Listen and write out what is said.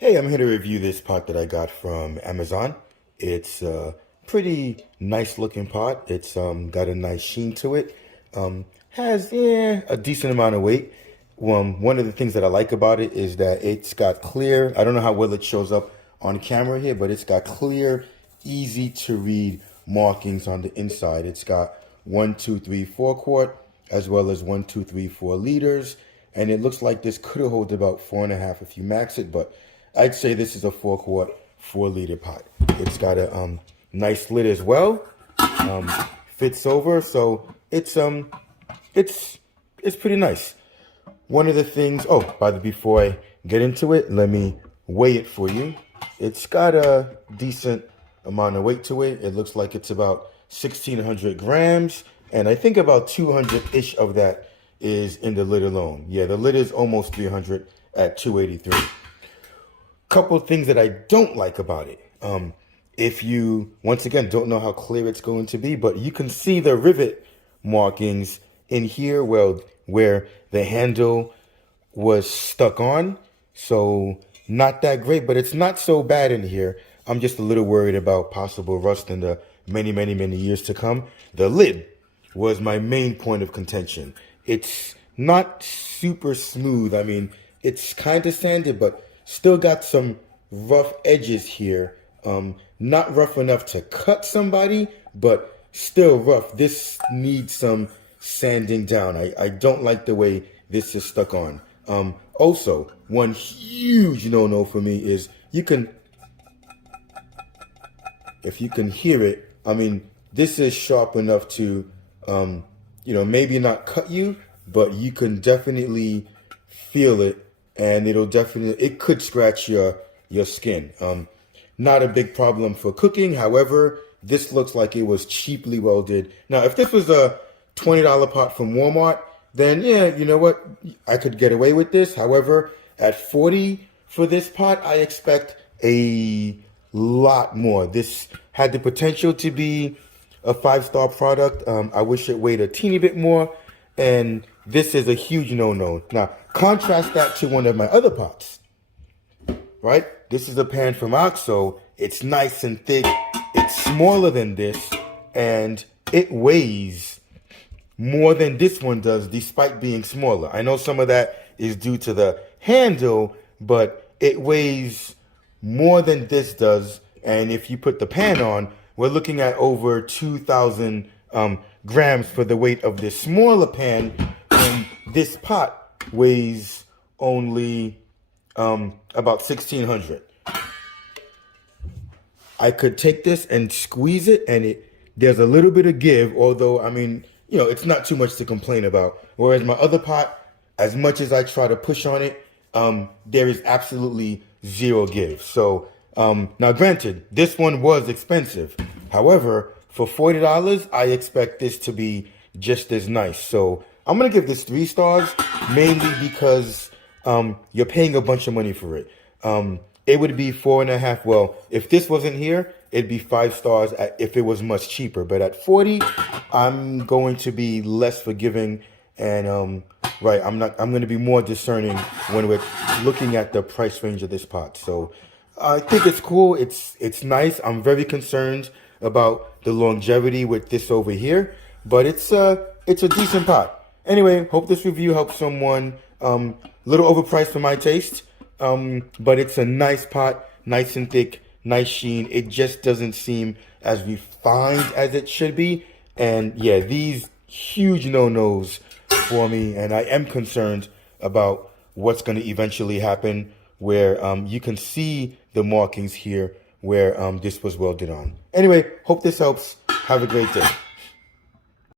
Hey, I'm here to review this pot that I got from Amazon. It's a pretty nice looking pot. It's got a nice sheen to it. Has a decent amount of weight. One of the things that I like about it is that it's got clear, I don't know how well it shows up on camera here, but it's got clear, easy to read markings on the inside. It's got 1, 2, 3, 4 quart, as well as 1, 2, 3, 4 liters. And it looks like this could hold about 4.5 if you max it, but I'd say this is a 4 quart, 4 liter pot. It's got a nice lid as well. Fits over, so it's pretty nice. One of the things, before I get into it, let me weigh it for you. It's got a decent amount of weight to it. It looks like it's about 1,600 grams, and I think about 200-ish of that is in the lid alone. Yeah, the lid is almost 300 at 283. Couple of things that I don't like about it. If you, once again, don't know how clear it's going to be, but you can see the rivet markings in here, well, where the handle was stuck on. So not that great, but it's not so bad in here. I'm just a little worried about possible rust in the many years to come. The lid was my main point of contention. It's not super smooth. I mean, it's kind of sanded, but still got some rough edges here. Not rough enough to cut somebody, but still rough. This needs some sanding down. I don't like the way this is stuck on. Also, one huge no-no for me is if you can hear it, I mean, this is sharp enough to, maybe not cut you, but you can definitely feel it, and it could scratch your skin. Not a big problem for cooking. However, this looks like it was cheaply welded. Now, if this was a $20 pot from Walmart, then yeah, you know what? I could get away with this. However, at $40 for this pot, I expect a lot more. This had the potential to be a 5-star product. I wish it weighed a teeny bit more, and this is a huge no-no. Now, contrast that to one of my other pots, right? This is a pan from OXO. It's nice and thick. It's smaller than this, and it weighs more than this one does, despite being smaller. I know some of that is due to the handle, but it weighs more than this does. And if you put the pan on, we're looking at over 2,000 grams for the weight of this smaller pan. And this pot weighs only about 1,600. I could take this and squeeze it, and there's a little bit of give, although, I mean, it's not too much to complain about. Whereas my other pot, as much as I try to push on it, there is absolutely zero give. So now granted, this one was expensive. However, for $40, I expect this to be just as nice. So I'm going to give this 3 stars, mainly because you're paying a bunch of money for it. It would be 4.5. Well, if this wasn't here, it'd be 5 stars if it was much cheaper. But at 40, I'm going to be less forgiving, and I'm going to be more discerning when we're looking at the price range of this pot. So I think it's cool. It's nice. I'm very concerned about the longevity with this over here, but it's a decent pot. Anyway, hope this review helps someone. Little overpriced for my taste, but it's a nice pot, nice and thick, nice sheen. It just doesn't seem as refined as it should be. And yeah, these huge no-nos for me, and I am concerned about what's going to eventually happen, where you can see the markings here where this was welded on. Anyway, hope this helps. Have a great day.